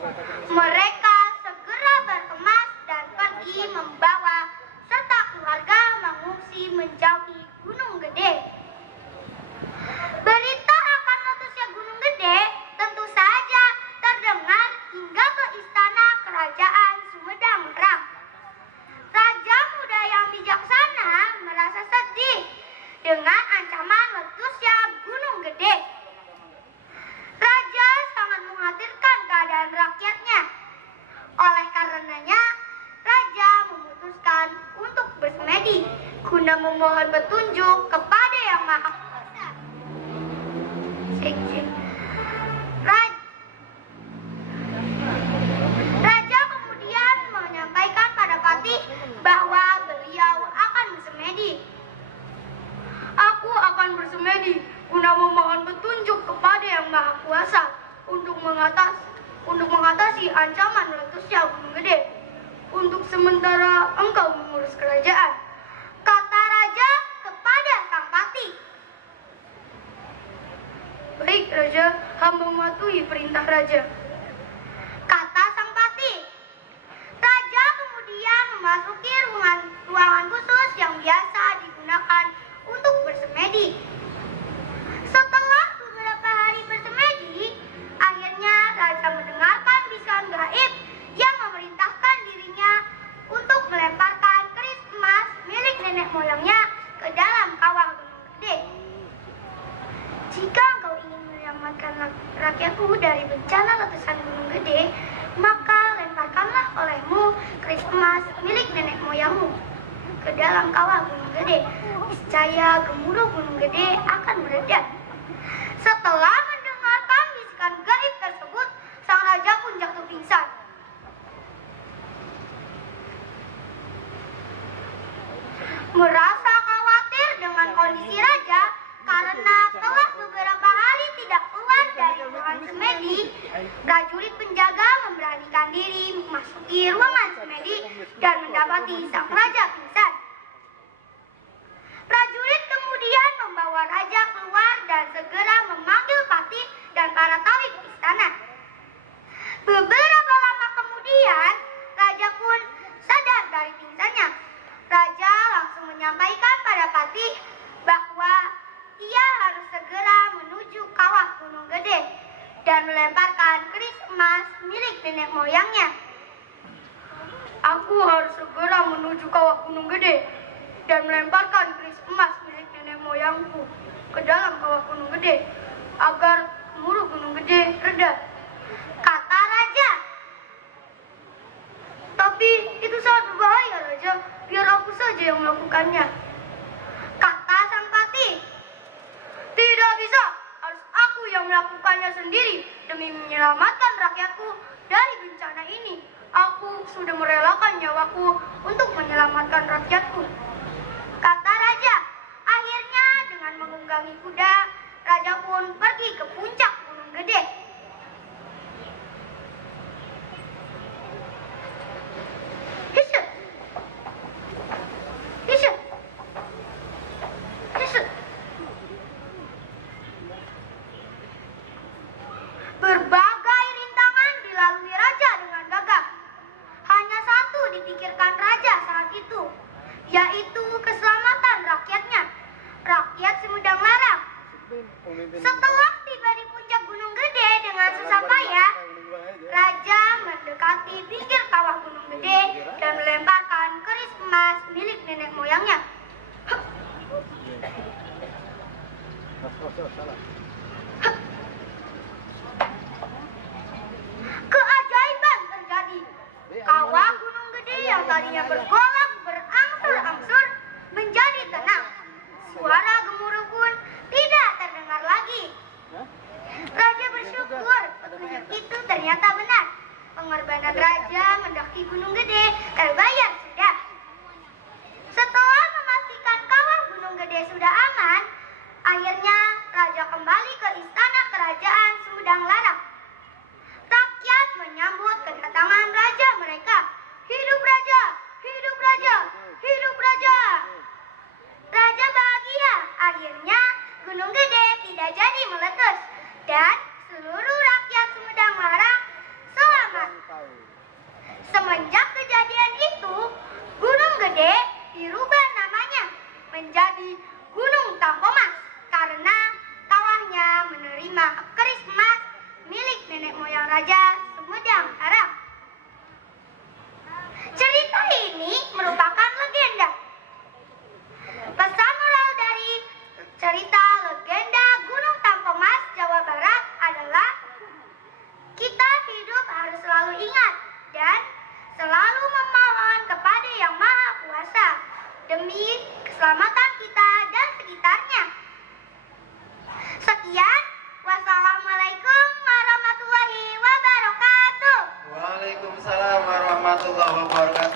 Mereka segera berkemas dan pergi membawa serta keluarga mengungsi menjauhi Gunung Gede. Berita akan meletusnya Gunung Gede tentu saja terdengar hingga ke istana kerajaan Sumedang Larang. Raja muda yang bijaksana merasa sedih dengan ancaman meletusnya Gunung Gede. Raja sangat mengkhawatirkan keadaan rakyatnya. Oleh karenanya, Raja memutuskan untuk bersemedi guna memohon petunjuk kepada Yang Maha Kuasa. Raja kemudian menyampaikan pada Patih bahwa beliau akan bersemedi. Aku akan bersemedi guna memohon petunjuk kepada Yang Maha Kuasa untuk mengatasi ancaman meletusnya Gunung Gede. Untuk sementara engkau mengurus kerajaan, kata Raja kepada Sang Patih. Baik Raja, hamba mematuhi perintah Raja, kata Sang Patih. Raja kemudian memasuki ruangan khusus yang biasa digunakan untuk bersemedi. Setelah beberapa hari bersemedi, akhirnya Raja mendengarkan bisikan gaib yang memerintahkan dirinya untuk melemparkan keris emas milik nenek moyangnya ke dalam kawah Gunung Gede. Jika engkau ingin menyelamatkan rakyatmu dari bencana letusan Gunung Gede, maka lemparkanlah olehmu keris emas milik nenek moyangmu ke dalam kawah Gunung Gede. Niscaya gemuruh Gunung Gede akan mereda. Setelah mendengarkan bisikan gaib tersebut, sang raja pun jatuh pingsan. Merasa khawatir dengan kondisi raja karena telah beberapa hari tidak keluar dari ruangan semedi, prajurit penjaga memberanikan diri memasuki ruangan semedi dan mendapati sang raja pingsan. Prajurit kemudian membawa raja keluar dan segera memanggil Patih dan para tabib istana. Beberapa lama kemudian, raja pun sadar dari pingsannya. Raja langsung menyampaikan pada Patih bahwa ia harus segera menuju kawah Gunung Gede dan melemparkan keris emas milik nenek moyangnya. Aku harus segera menuju kawah Gunung Gede dan melemparkan keris emas milik nenek moyangku ke dalam kawah Gunung Gede agar gemuruh Gunung Gede reda, kata raja. Tapi itu sangat berbahaya Raja, biar aku saja yang melakukannya, kata Sang Patih. Tidak bisa, harus aku yang melakukannya sendiri demi menyelamatkan rakyatku dari bencana ini. Aku sudah merelakan nyawaku untuk menyelamatkan rakyatku, kata raja. Akhirnya dengan menunggangi kuda, raja pun pergi ke puncak Gunung Gede. Hisut, hisut, hisut. Berbagai rintangan dilalui raja dengan gagah. Hanya satu dipikirkan raja saat itu, yaitu keselamatan rakyatnya, rakyat Sumedang Larang. Setelah tiba di puncak Gunung Gede dengan susah payah, raja mendekati pinggir kawah Gunung Gede dan melemparkan keris emas milik nenek moyangnya. Keajaiban terjadi. Kawah Gunung Gede yang tadinya bergolak berangsur-angsur menjadi tenang. Suara gemuruh pun tidak terdengar lagi. Raja bersyukur petunjuk itu ternyata benar. Pengorbanan raja mendaki Gunung Gede terbayar sudah. Setelah memastikan kawah Gunung Gede sudah aman, akhirnya raja kembali ke istana kerajaan Sumedang Larang. Rakyat menyambut kedatangan raja mereka. Hidup raja, hidup raja, hidup raja. Raja bahagia. Akhirnya Gunung Gede tidak jadi meletus dan seluruh rakyat Sumedang Larang selamat 5 keris emas milik nenek moyang Raja Sumedang Arang. Cerita ini merupakan legenda. Pesan moral dari cerita legenda Gunung Tampomas, Jawa Barat adalah kita hidup harus selalu ingat dan selalu memohon kepada Yang Maha Kuasa demi keselamatan kita dan sekitarnya. Sekian, wassalamualaikum warahmatullahi wabarakatuh. Waalaikumsalam warahmatullahi wabarakatuh.